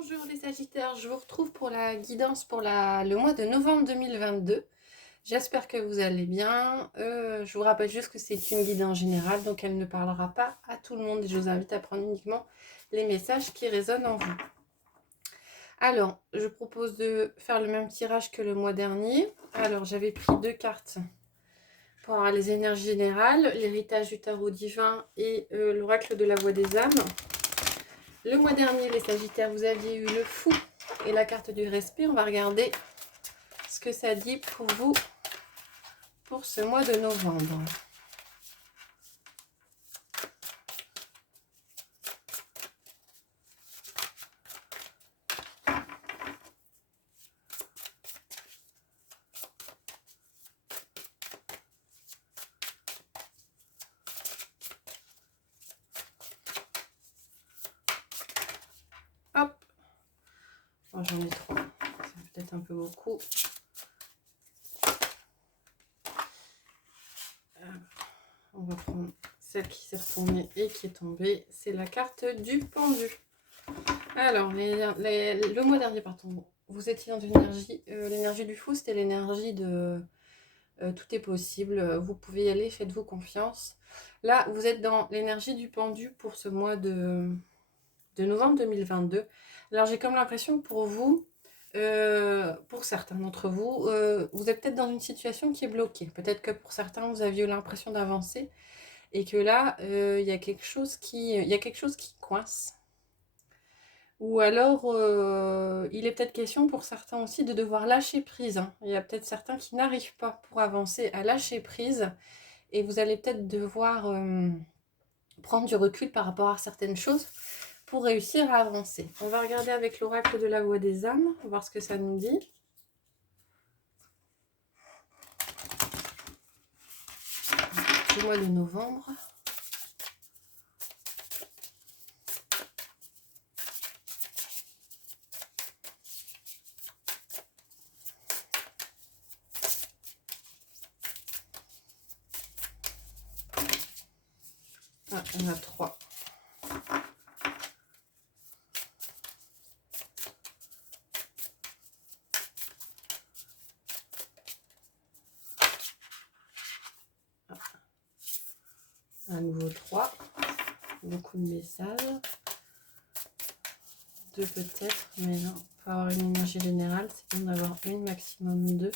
Bonjour les Sagittaires, je vous retrouve pour la guidance pour le mois de novembre 2022. J'espère que vous allez bien. Je vous rappelle juste que c'est une guidance générale, donc elle ne parlera pas à tout le monde. Et je vous invite à prendre uniquement les messages qui résonnent en vous. Alors, je propose de faire le même tirage que le mois dernier. Alors, j'avais pris 2 cartes pour avoir les énergies générales, l'héritage du tarot divin et l'oracle de la voix des âmes. Le mois dernier, les Sagittaires, vous aviez eu le fou et la carte du respect. On va regarder ce que ça dit pour vous pour ce mois de novembre. Hop, oh, j'en ai 3, c'est peut-être un peu beaucoup. On va prendre celle qui s'est retournée et qui est tombée. C'est la carte du pendu. Alors, le mois dernier, pardon, vous étiez dans une énergie, l'énergie du fou, c'était l'énergie de tout est possible, vous pouvez y aller, faites-vous confiance. Là, vous êtes dans l'énergie du pendu pour ce mois de novembre 2022. Alors, j'ai comme l'impression que pour vous, pour certains d'entre vous, vous êtes peut-être dans une situation qui est bloquée. Peut-être que pour certains, vous aviez eu l'impression d'avancer et que là, il y a quelque chose qui coince. Ou alors, il est peut-être question pour certains aussi de devoir lâcher prise, hein. Il y a peut-être certains qui n'arrivent pas pour avancer à lâcher prise et vous allez peut-être devoir prendre du recul par rapport à certaines choses pour réussir à avancer. On va regarder avec l'oracle de la voix des âmes, voir ce que ça nous dit. Du mois de novembre. Ah, il y en a 3. À nouveau 3. Beaucoup de messages. 2 peut-être, mais non. Pour avoir une énergie générale, c'est bien d'avoir une, maximum 2.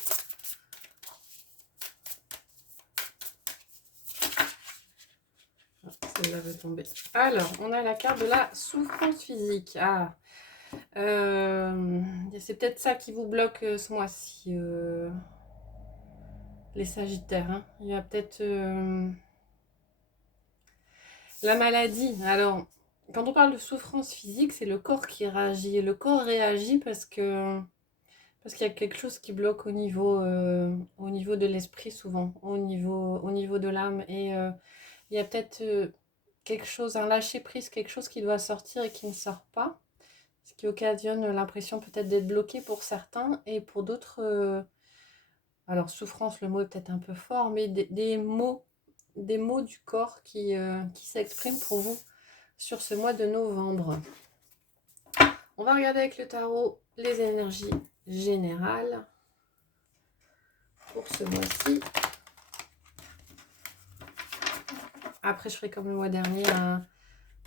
Celle-là veut tomber. Alors, on a la carte de la souffrance physique. Ah, c'est peut-être ça qui vous bloque ce mois-ci, les Sagittaires, hein. Il y a peut-être la maladie. Alors, quand on parle de souffrance physique, c'est le corps qui réagit. Et le corps réagit parce qu'il y a quelque chose qui bloque au niveau de l'esprit souvent, au niveau de l'âme. Et il y a peut-être quelque chose, un lâcher-prise, quelque chose qui doit sortir et qui ne sort pas. Ce qui occasionne l'impression peut-être d'être bloqué pour certains et pour d'autres, alors souffrance, le mot est peut-être un peu fort, mais des mots du corps qui s'expriment pour vous sur ce mois de novembre. On va regarder avec le tarot les énergies générales pour ce mois-ci. Après, je ferai comme le mois dernier,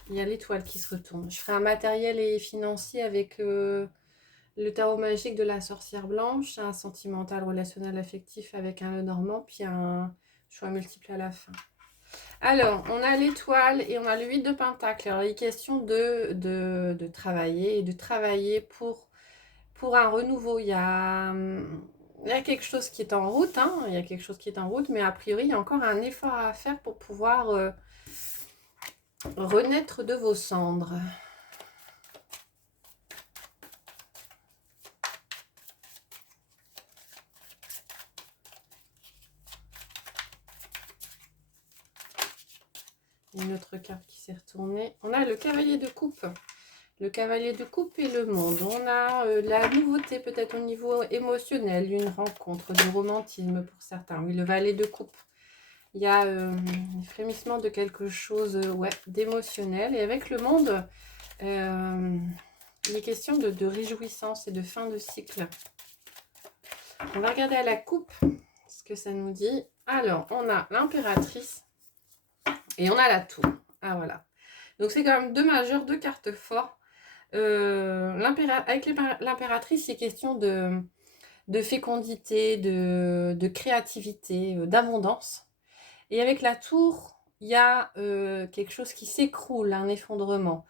il y a l'étoile qui se retourne. Je ferai un matériel et financier avec le tarot magique de la sorcière blanche, un sentimental, relationnel, affectif avec un Lenormand, puis un choix multiple à la fin. Alors, on a l'étoile et on a le 8 de pentacle. Alors, il est question de travailler et de travailler pour un renouveau. Il y a quelque chose qui est en route, hein. Il y a quelque chose qui est en route, mais a priori, il y a encore un effort à faire pour pouvoir renaître de vos cendres. Une autre carte qui s'est retournée. On a le cavalier de coupe. Le cavalier de coupe et le monde. On a la nouveauté peut-être au niveau émotionnel, une rencontre, du romantisme pour certains. Oui, le valet de coupe. Il y a un frémissement de quelque chose ouais, d'émotionnel. Et avec le monde, il est question de réjouissance et de fin de cycle. On va regarder à la coupe ce que ça nous dit. Alors, on a l'impératrice et on a la tour. Ah, voilà. Donc, c'est quand même deux majeurs, deux cartes fortes. Avec l'impératrice, c'est question de fécondité, de créativité, d'abondance. Et avec la tour, il y a quelque chose qui s'écroule, un effondrement.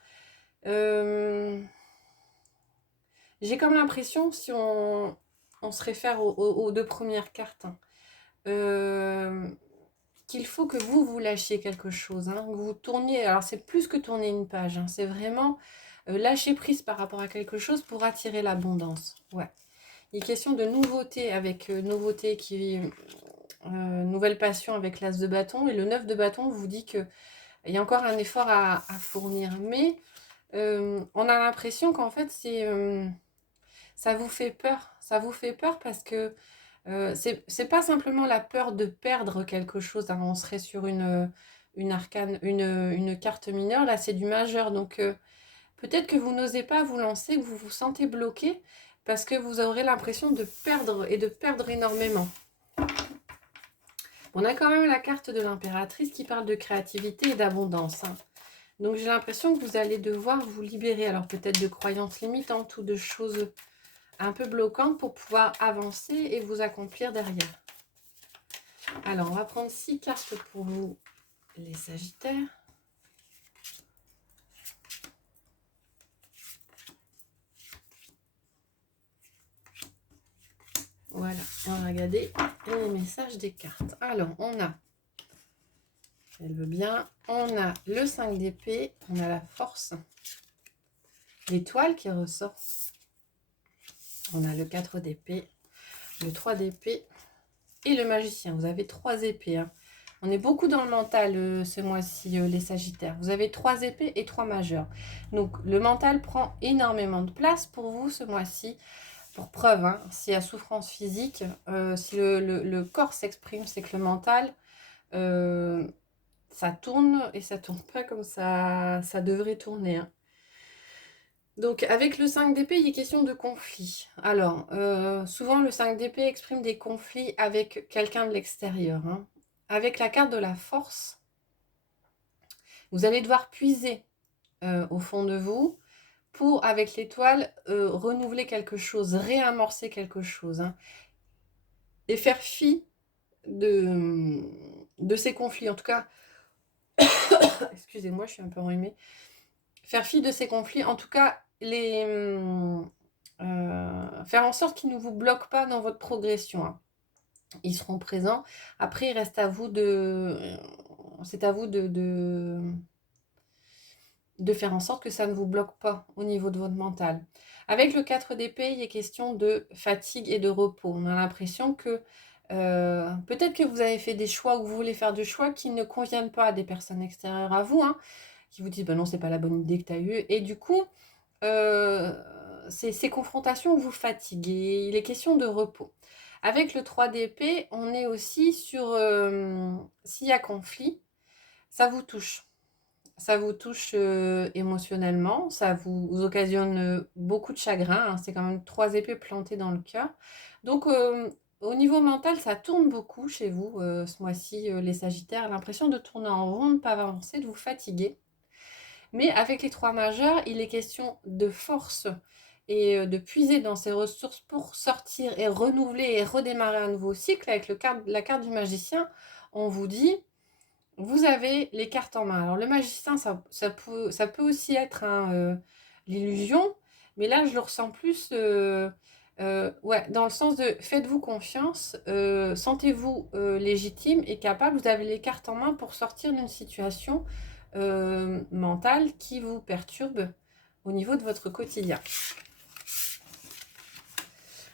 J'ai comme l'impression, si on se réfère aux deux premières cartes, qu'il faut que vous lâchiez quelque chose, hein, que vous tourniez. Alors, c'est plus que tourner une page, hein, c'est vraiment lâcher prise par rapport à quelque chose pour attirer l'abondance. Ouais. Il est question de nouveauté avec nouveauté qui... nouvelle passion avec l'as de bâton. Et le 9 de bâton vous dit qu'il y a encore un effort à fournir. Mais on a l'impression qu'en fait, ça vous fait peur. Ça vous fait peur parce que c'est pas simplement la peur de perdre quelque chose. Hein. On serait sur une arcane, une carte mineure. Là, c'est du majeur. Donc, peut-être que vous n'osez pas vous lancer, que vous vous sentez bloqué parce que vous aurez l'impression de perdre et de perdre énormément. On a quand même la carte de l'impératrice qui parle de créativité et d'abondance. Hein. Donc, j'ai l'impression que vous allez devoir vous libérer. Alors, peut-être de croyances limitantes ou de choses un peu bloquantes pour pouvoir avancer et vous accomplir derrière. Alors, on va prendre 6 cartes pour vous, les Sagittaires. Voilà, on va regarder les messages des cartes. Alors, on a, elle veut bien, on a le 5 d'épée, on a la force, l'étoile qui ressort, on a le 4 d'épée, le 3 d'épée et le magicien. Vous avez 3 épées. Hein. On est beaucoup dans le mental ce mois-ci, les Sagittaires. Vous avez 3 épées et 3 majeurs. Donc, le mental prend énormément de place pour vous ce mois-ci. Pour preuve, hein, s'il y a souffrance physique, si le corps s'exprime, c'est que le mental, ça tourne et ça tourne pas comme ça devrait tourner. Hein. Donc, avec le 5 d'épée, il est question de conflit. Alors, souvent, le 5 d'épée exprime des conflits avec quelqu'un de l'extérieur. Hein. Avec la carte de la force, vous allez devoir puiser au fond de vous pour, avec l'étoile, renouveler quelque chose, réamorcer quelque chose. Hein, et faire fi de ces conflits. En tout cas, excusez-moi, je suis un peu enrhumée. Faire fi de ces conflits, en tout cas, faire en sorte qu'ils ne vous bloquent pas dans votre progression. Hein. Ils seront présents. Après, il reste à vous c'est à vous de faire en sorte que ça ne vous bloque pas au niveau de votre mental. Avec le 4 d'épée, il est question de fatigue et de repos. On a l'impression que peut-être que vous avez fait des choix ou que vous voulez faire des choix qui ne conviennent pas à des personnes extérieures à vous, hein, qui vous disent bah non, c'est pas la bonne idée que tu as eue. Et du coup, ces confrontations vous fatiguent et il est question de repos. Avec le 3 d'épée, on est aussi sur s'il y a conflit, ça vous touche. Ça vous touche émotionnellement, ça vous occasionne beaucoup de chagrin. Hein, c'est quand même 3 épées plantées dans le cœur. Donc, au niveau mental, ça tourne beaucoup chez vous ce mois-ci, les Sagittaires. L'impression de tourner en rond, de ne pas avancer, de vous fatiguer. Mais avec les 3 majeurs, il est question de force et de puiser dans ses ressources pour sortir et renouveler et redémarrer un nouveau cycle. Avec la carte du magicien, on vous dit... Vous avez les cartes en main. Alors, le magicien, ça peut aussi être l'illusion, mais là, je le ressens plus ouais, dans le sens de faites-vous confiance, sentez-vous légitime et capable. Vous avez les cartes en main pour sortir d'une situation mentale qui vous perturbe au niveau de votre quotidien.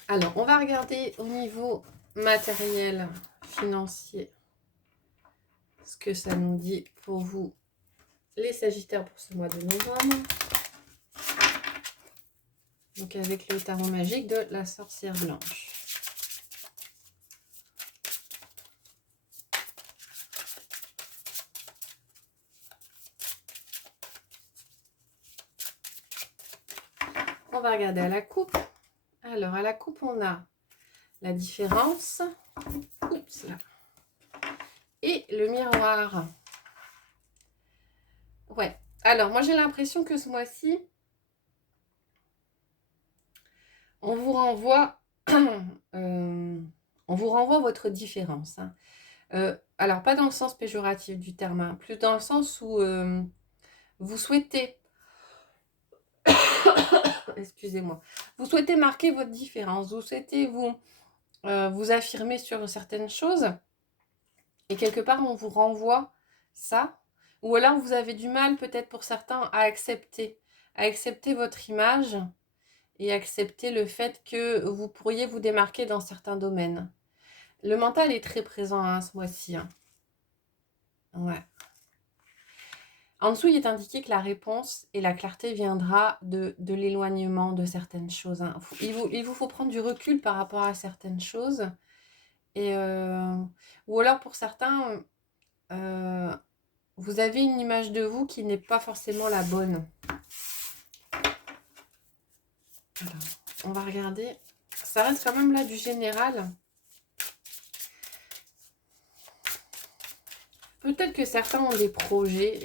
Alors, on va regarder au niveau matériel, financier, ce que ça nous dit pour vous, les Sagittaires, pour ce mois de novembre. Donc avec le tarot magique de la sorcière blanche. on va regarder à la coupe. Alors, à la coupe, on a la différence. Oups, là. Et le miroir. Ouais. Alors, moi, j'ai l'impression que ce mois-ci, on vous renvoie, on vous renvoie votre différence. Hein. Alors, pas dans le sens péjoratif du terme, hein, plus dans le sens où vous souhaitez, excusez-moi, vous souhaitez marquer votre différence, vous souhaitez vous affirmer sur certaines choses, et quelque part, on vous renvoie ça, ou alors vous avez du mal, peut-être pour certains, à accepter votre image, et accepter le fait que vous pourriez vous démarquer dans certains domaines. Le mental est très présent hein, ce mois-ci. Hein. Ouais. En dessous, il est indiqué que la réponse et la clarté viendra de l'éloignement de certaines choses. Hein. Il vous faut prendre du recul par rapport à certaines choses. Et, ou alors pour certains, vous avez une image de vous qui n'est pas forcément la bonne. Alors, on va regarder. Ça reste quand même là du général. Peut-être que certains ont des projets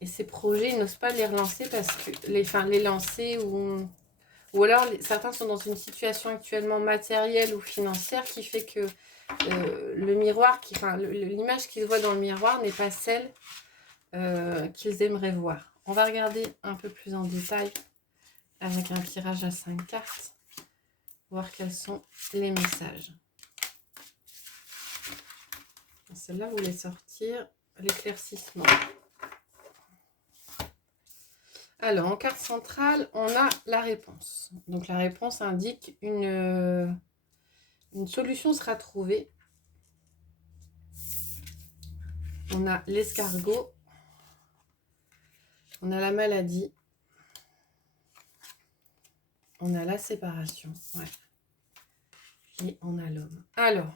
et ces projets, ils n'osent pas les relancer parce que les lancer ou alors certains sont dans une situation actuellement matérielle ou financière qui fait que le miroir, l'image qu'ils voient dans le miroir n'est pas celle qu'ils aimeraient voir. On va regarder un peu plus en détail avec un tirage à 5 cartes, voir quels sont les messages. Celle-là, vous voulez sortir l'éclaircissement. Alors, en carte centrale, on a la réponse. Donc, la réponse indique une solution sera trouvée. On a l'escargot. On a la maladie. On a la séparation. Ouais. Et on a l'homme. Alors,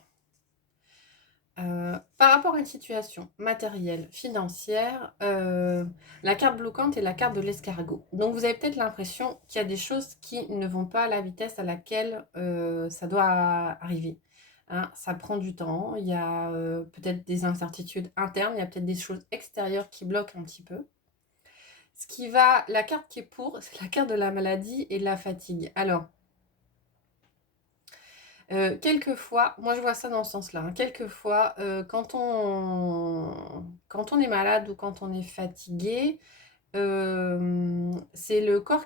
par rapport à une situation matérielle, financière, la carte bloquante est la carte de l'escargot. Donc vous avez peut-être l'impression qu'il y a des choses qui ne vont pas à la vitesse à laquelle ça doit arriver. Hein, ça prend du temps, il y a peut-être des incertitudes internes, il y a peut-être des choses extérieures qui bloquent un petit peu. La carte qui est pour, c'est la carte de la maladie et de la fatigue. Alors, quelquefois, moi je vois ça dans ce sens-là, hein, quelquefois, quand on est malade ou quand on est fatigué, c'est le corps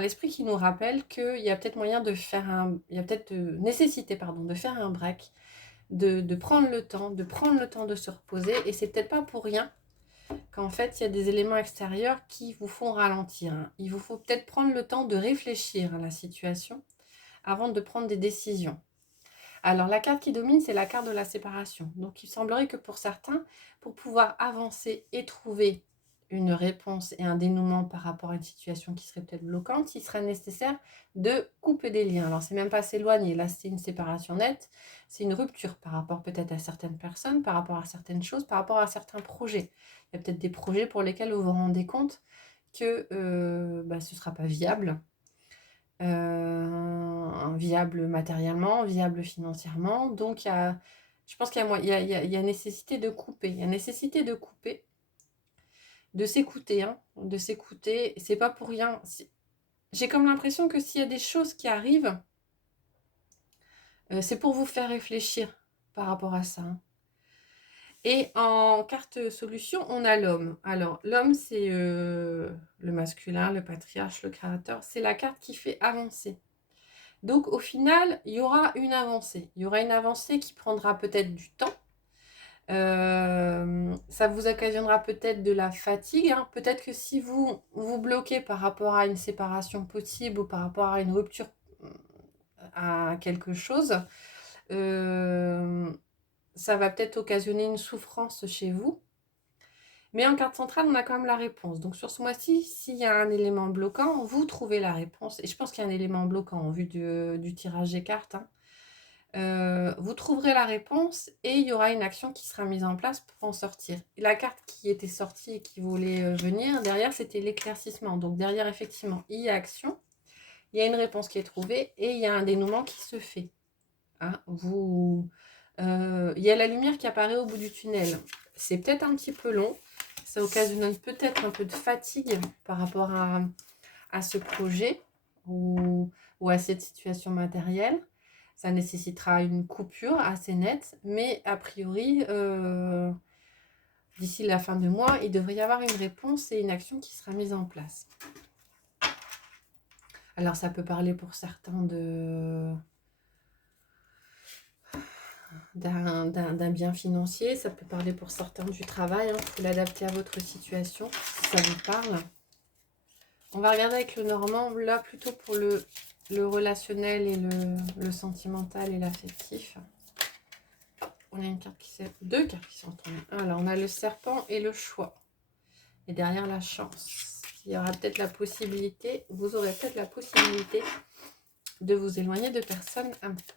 l'esprit qui nous rappelle qu'il y a peut-être moyen de faire il y a peut-être nécessité, pardon, de faire un break, de prendre le temps, de se reposer, et c'est peut-être pas pour rien qu'en fait il y a des éléments extérieurs qui vous font ralentir. Hein. Il vous faut peut-être prendre le temps de réfléchir à la situation avant de prendre des décisions. Alors, la carte qui domine, c'est la carte de la séparation. Donc, il semblerait que pour certains, pour pouvoir avancer et trouver une réponse et un dénouement par rapport à une situation qui serait peut-être bloquante, il serait nécessaire de couper des liens. Alors, c'est même pas s'éloigner. Là, c'est une séparation nette. C'est une rupture par rapport peut-être à certaines personnes, par rapport à certaines choses, par rapport à certains projets. Il y a peut-être des projets pour lesquels vous vous rendez compte que ce ne sera pas viable. Viable matériellement, viable financièrement. Donc, je pense qu'il y a nécessité de couper. Il y a nécessité de couper, de s'écouter. Hein, de s'écouter. C'est pas pour rien. J'ai comme l'impression que s'il y a des choses qui arrivent, c'est pour vous faire réfléchir par rapport à ça. Hein. Et en carte solution, on a l'homme. Alors, l'homme, c'est le masculin, le patriarche, le créateur. C'est la carte qui fait avancer. Donc, au final, il y aura une avancée. Il y aura une avancée qui prendra peut-être du temps. Ça vous occasionnera peut-être de la fatigue. Hein. Peut-être que si vous vous bloquez par rapport à une séparation possible ou par rapport à une rupture à quelque chose, ça va peut-être occasionner une souffrance chez vous. Mais en carte centrale, on a quand même la réponse. Donc sur ce mois-ci, s'il y a un élément bloquant, vous trouvez la réponse. Et je pense qu'il y a un élément bloquant en vue du tirage des cartes. Hein. Vous trouverez la réponse et il y aura une action qui sera mise en place pour en sortir. Et la carte qui était sortie et qui voulait venir, derrière, c'était l'éclaircissement. Donc derrière, effectivement, il y a action, il y a une réponse qui est trouvée et il y a un dénouement qui se fait. Hein, il y a la lumière qui apparaît au bout du tunnel. C'est peut-être un petit peu long. Ça occasionne peut-être un peu de fatigue par rapport à ce projet ou à cette situation matérielle. Ça nécessitera une coupure assez nette, mais a priori, d'ici la fin du mois, il devrait y avoir une réponse et une action qui sera mise en place. Alors, ça peut parler pour certains d'un bien financier, ça peut parler pour certains du travail, il faut l'adapter à votre situation, si ça vous parle. On va regarder avec le normand, là plutôt pour le relationnel et le sentimental et l'affectif. On a une carte deux cartes qui sont retournées. Alors, on a le serpent et le choix. Et derrière, la chance. Il y aura peut-être la possibilité, vous aurez peut-être la possibilité de vous éloigner de personnes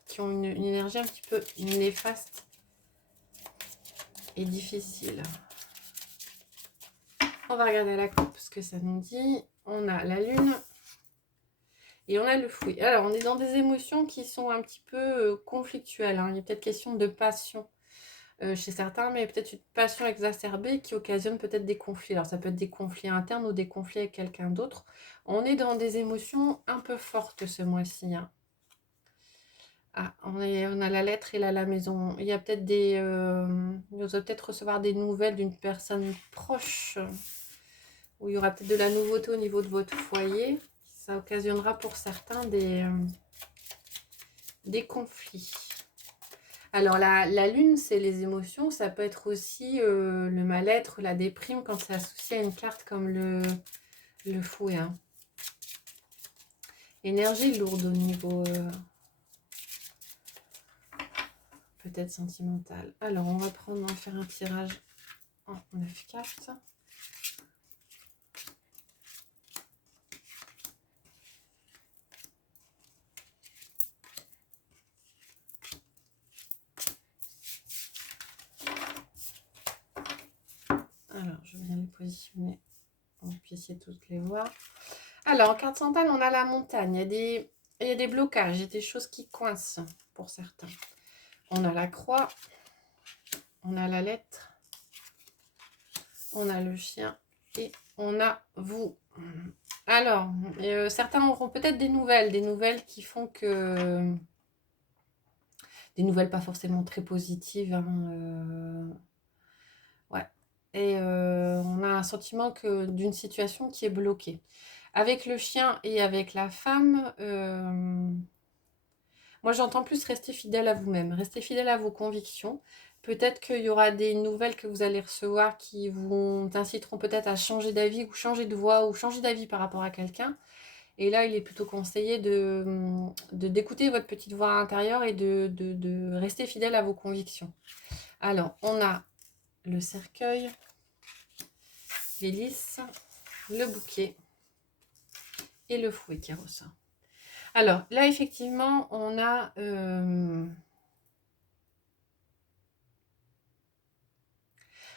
qui ont une énergie un petit peu néfaste et difficile. On va regarder la coupe, ce que ça nous dit. On a la lune et on a le fouet. Alors, on est dans des émotions qui sont un petit peu conflictuelles. Il y a peut-être question de passion chez certains, mais peut-être une passion exacerbée qui occasionne peut-être des conflits. Alors, ça peut être des conflits internes ou des conflits avec quelqu'un d'autre. On est dans des émotions un peu fortes ce mois-ci. Ah, on a la lettre et la maison. Il y a peut-être vous allez peut-être recevoir des nouvelles d'une personne proche, où il y aura peut-être de la nouveauté au niveau de votre foyer. Ça occasionnera pour certains des conflits. Alors, la lune, c'est les émotions. Ça peut être aussi le mal-être, la déprime, quand c'est associé à une carte comme le fouet. Énergie lourde au niveau peut-être sentimental. Alors, on va faire un tirage en 9 cartes. Alors, je viens les positionner pour que vous puissiez toutes les voir. Alors, en carte centrale, on a la montagne. Il y a des blocages, il y a des choses qui coincent pour certains. On a la croix, on a la lettre, on a le chien et on a vous. Alors, certains auront peut-être des nouvelles qui font que... Des nouvelles pas forcément très positives. Ouais. Et on a un sentiment d'une situation qui est bloquée. Avec le chien et avec la femme, moi j'entends plus rester fidèle à vous-même, rester fidèle à vos convictions. Peut-être qu'il y aura des nouvelles que vous allez recevoir qui vous inciteront peut-être à changer d'avis ou changer de voix ou changer d'avis par rapport à quelqu'un. Et là, il est plutôt conseillé d'écouter votre petite voix intérieure et de rester fidèle à vos convictions. Alors, on a le cercueil, les lys, le bouquet et le fouet qui ressort. Alors, là, effectivement, on a...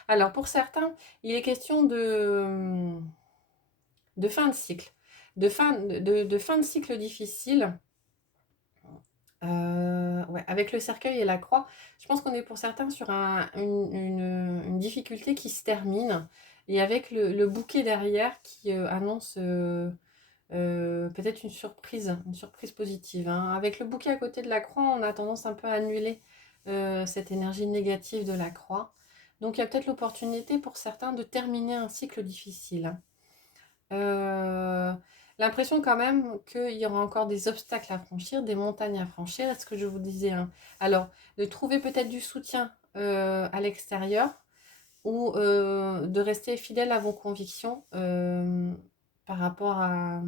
Alors, pour certains, il est question de fin de cycle, de fin de cycle difficile. Ouais, avec le cercueil et la croix, je pense qu'on est pour certains sur une difficulté qui se termine. Et avec le bouquet derrière qui annonce peut-être une surprise positive. Avec le bouquet à côté de la croix, on a tendance un peu à annuler cette énergie négative de la croix. Donc il y a peut-être l'opportunité pour certains de terminer un cycle difficile. L'impression quand même qu'il y aura encore des obstacles à franchir, des montagnes à franchir, est-ce que je vous disais. Alors, de trouver peut-être du soutien à l'extérieur ou de rester fidèle à vos convictions par rapport à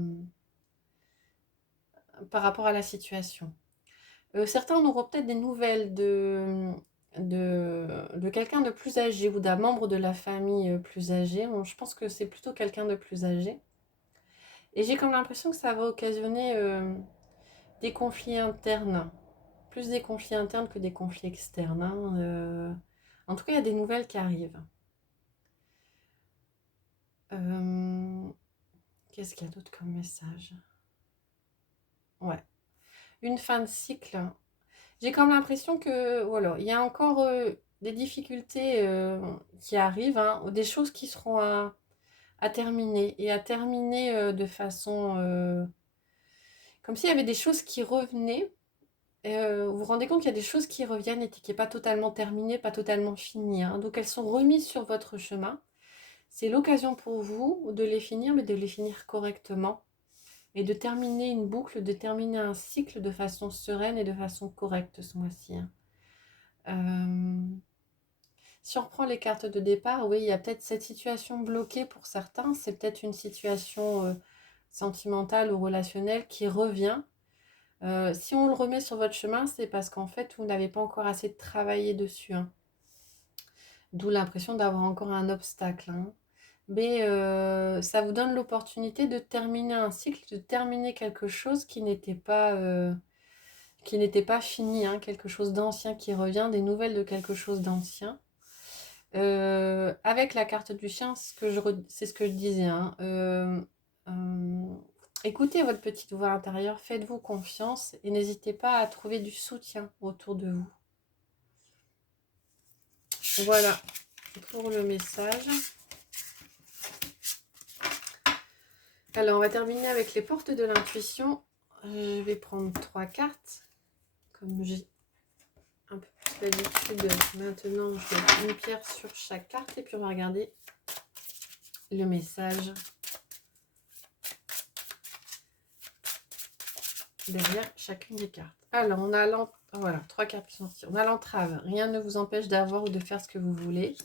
la situation. Certains auront peut-être des nouvelles de quelqu'un de plus âgé ou d'un membre de la famille plus âgé. Bon, je pense que c'est plutôt quelqu'un de plus âgé. Et j'ai comme l'impression que ça va occasionner des conflits internes. Plus des conflits internes que des conflits externes, hein. En tout cas, il y a des nouvelles qui arrivent. Qu'est-ce qu'il y a d'autre comme message? Ouais. Une fin de cycle. J'ai comme l'impression que, voilà, il y a encore des difficultés qui arrivent, hein, des choses qui seront à terminer. Et à terminer de façon... comme s'il y avait des choses qui revenaient. Vous vous rendez compte qu'il y a des choses qui reviennent et qui n'est pas totalement terminées, pas totalement finies, hein. Donc elles sont remises sur votre chemin. C'est l'occasion pour vous de les finir, mais de les finir correctement. Et de terminer une boucle, de terminer un cycle de façon sereine et de façon correcte ce mois-ci, hein. Si on reprend les cartes de départ, oui, il y a peut-être cette situation bloquée pour certains. C'est peut-être une situation sentimentale ou relationnelle qui revient. Si on le remet sur votre chemin, c'est parce qu'en fait, vous n'avez pas encore assez travaillé dessus, hein. D'où l'impression d'avoir encore un obstacle, hein. Mais ça vous donne l'opportunité de terminer un cycle, de terminer quelque chose qui n'était pas fini, hein, quelque chose d'ancien qui revient, des nouvelles de quelque chose d'ancien. Avec la carte du chien, c'est ce que je disais, hein. Écoutez votre petite voix intérieure, faites-vous confiance et n'hésitez pas à trouver du soutien autour de vous. Voilà pour le message. Alors, on va terminer avec les portes de l'intuition. Je vais prendre 3 cartes. Comme j'ai un peu plus l'habitude, maintenant, je mets une pierre sur chaque carte et puis on va regarder le message derrière chacune des cartes. Alors, on a voilà, 3 cartes qui sont sorties. On a l'entrave. Rien ne vous empêche d'avoir ou de faire ce que vous voulez.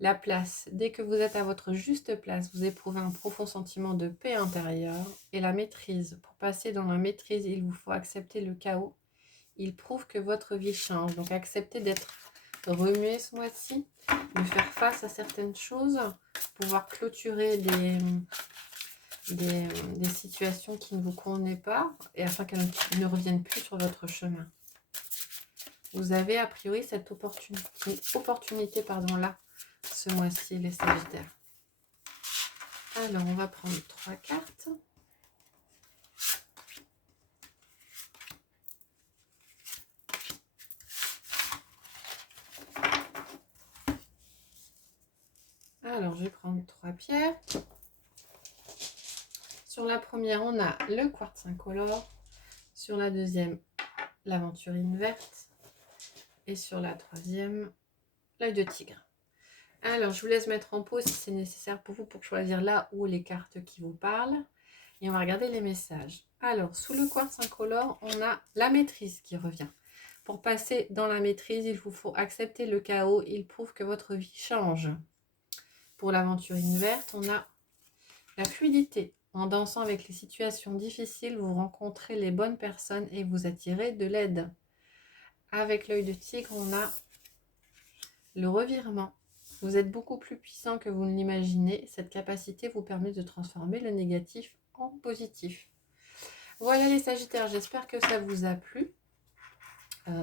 La place. Dès que vous êtes à votre juste place, vous éprouvez un profond sentiment de paix intérieure. Et la maîtrise. Pour passer dans la maîtrise, il vous faut accepter le chaos. Il prouve que votre vie change. Donc, accepter d'être remué ce mois-ci, de faire face à certaines choses, pouvoir clôturer des situations qui ne vous convenaient pas et afin qu'elles ne reviennent plus sur votre chemin. Vous avez a priori cette opportunité là, ce mois-ci, les Sagittaires. Alors, on va prendre 3 cartes. Alors, je vais prendre 3 pierres. Sur la première, on a le quartz incolore. Sur la deuxième, l'aventurine verte. Et sur la troisième, l'œil de tigre. Alors, je vous laisse mettre en pause si c'est nécessaire pour vous pour choisir là où les cartes qui vous parlent. Et on va regarder les messages. Alors, sous le quartz incolore, on a la maîtrise qui revient. Pour passer dans la maîtrise, il vous faut accepter le chaos. Il prouve que votre vie change. Pour l'aventurine verte, on a la fluidité. En dansant avec les situations difficiles, vous rencontrez les bonnes personnes et vous attirez de l'aide. Avec l'œil de tigre, on a le revirement. Vous êtes beaucoup plus puissant que vous ne l'imaginez. Cette capacité vous permet de transformer le négatif en positif. Voilà les Sagittaires, j'espère que ça vous a plu.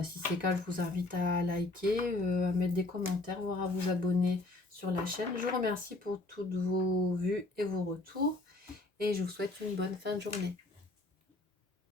Si c'est le cas, je vous invite à liker, à mettre des commentaires, voire à vous abonner sur la chaîne. Je vous remercie pour toutes vos vues et vos retours. Et je vous souhaite une bonne fin de journée.